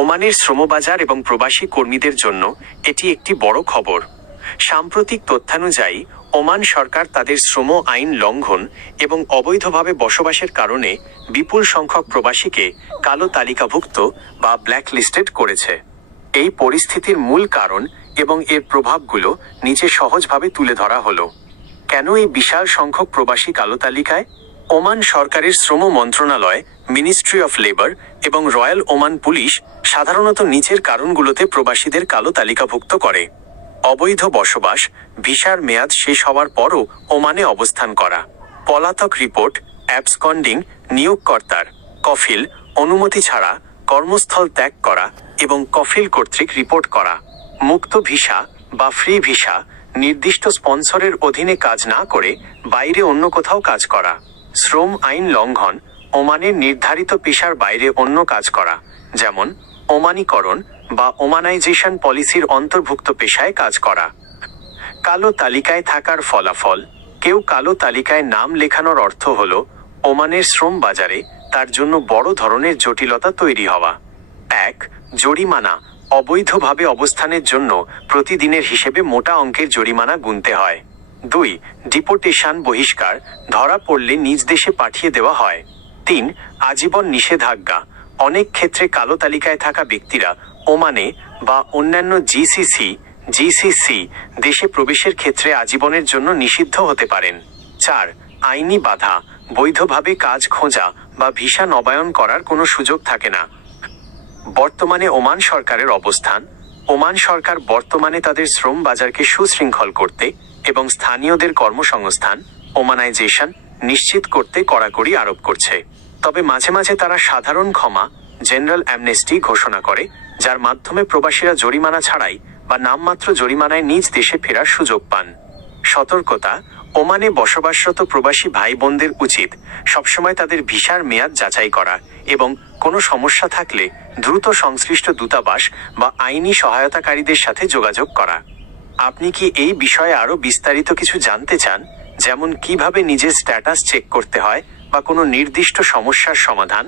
ওমানের শ্রমবাজার এবং প্রবাসী কর্মীদের জন্য এটি একটি বড় খবর। সাম্প্রতিক তথ্যানুযায়ী ওমান সরকার তাদের শ্রম আইন লঙ্ঘন এবং অবৈধভাবে বসবাসের কারণে বিপুল সংখ্যক প্রবাসীকে কালো তালিকাভুক্ত বা ব্ল্যাকলিস্টেড করেছে। এই পরিস্থিতির মূল কারণ এবং এর প্রভাবগুলো নিচে সহজভাবে তুলে ধরা হলো। কেন এই বিশাল সংখ্যক প্রবাসী কালো তালিকায়? ওমান সরকারের শ্রম মন্ত্রণালয়, মিনিস্ট্রি অফ লেবার এবং রয়্যাল ওমান পুলিশ সাধারণত নিচের কারণগুলোতে প্রবাসীদের কালো তালিকাভুক্ত করে: অবৈধ বসবাস, ভিসার মেয়াদ শেষ হওয়ার পরও ওমানে অবস্থান করা; পলাতক রিপোর্ট, অ্যাবসকন্ডিং, নিয়োগকর্তার কফিল অনুমতি ছাড়া কর্মস্থল ত্যাগ করা এবং কফিল কর্তৃক রিপোর্ট করা; মুক্ত ভিসা বা ফ্রি ভিসা, নির্দিষ্ট স্পন্সরের অধীনে কাজ না করে বাইরে অন্য কোথাও কাজ করা; শ্রম আইন লঙ্ঘন, ওমানের নির্ধারিত পেশার বাইরে অন্য কাজ করা, যেমন ওমানিকরণ বা ওমানাইজেশন পলিসির অন্তর্ভুক্ত পেশায় কাজ করা। কালো তালিকায় থাকার ফলাফল: কেউ কালো তালিকায় নাম লেখানোর অর্থ হল ওমানের শ্রম বাজারে তার জন্য বড় ধরনের জটিলতা তৈরি হওয়া। 1. জরিমানা: অবৈধভাবে অবস্থানের জন্য প্রতিদিনের হিসেবে মোটা অঙ্কের জরিমানা গুনতে হয়। 2. ডিপোর্টেশন, বহিষ্কার, ধরা পড়লে নিজ দেশে পাঠিয়ে দেওয়া হয়। 3. আজীবন নিষেধাজ্ঞা: অনেক ক্ষেত্রে কালো তালিকায় থাকা ব্যক্তিরা ওমানে বা অন্যান্য জিসিসি দেশে প্রবেশের ক্ষেত্রে আজীবনের জন্য নিষিদ্ধ হতে পারেন। 4. আইনি বাধা: বৈধভাবে কাজ খোঁজা বা ভিসা নবায়ন করার কোনো সুযোগ থাকে না। বর্তমানে ওমান সরকারের অবস্থান: ওমান সরকার বর্তমানে তাদের শ্রম বাজারকে সুশৃঙ্খল করতে এবং স্থানীয়দের কর্মসংস্থান ওমানাইজেশন নিশ্চিত করতে কড়াকড়ি আরোপ করছে। তবে মাঝে মাঝে তারা সাধারণ ক্ষমা জেনারেল অ্যামনেস্টি ঘোষণা করে, যার মাধ্যমে প্রবাসীরা জরিমানা ছাড়াই বা নামমাত্র জরিমানায় নিজ দেশে ফেরার সুযোগ পান। সতর্কতা: ওমানে বসবাসরত প্রবাসী ভাই বোনদের উচিত সবসময় তাদের ভিসার মেয়াদ যাচাই করা এবং কোনো সমস্যা থাকলে দ্রুত সংশ্লিষ্ট দূতাবাস বা আইনি সহায়তাকারীদের সাথে যোগাযোগ করা। আপনি কি এই বিষয়ে আরও বিস্তারিত কিছু জানতে চান, যেমন কিভাবে নিজের স্ট্যাটাস চেক করতে হয় বা কোনো নির্দিষ্ট সমস্যার সমাধান?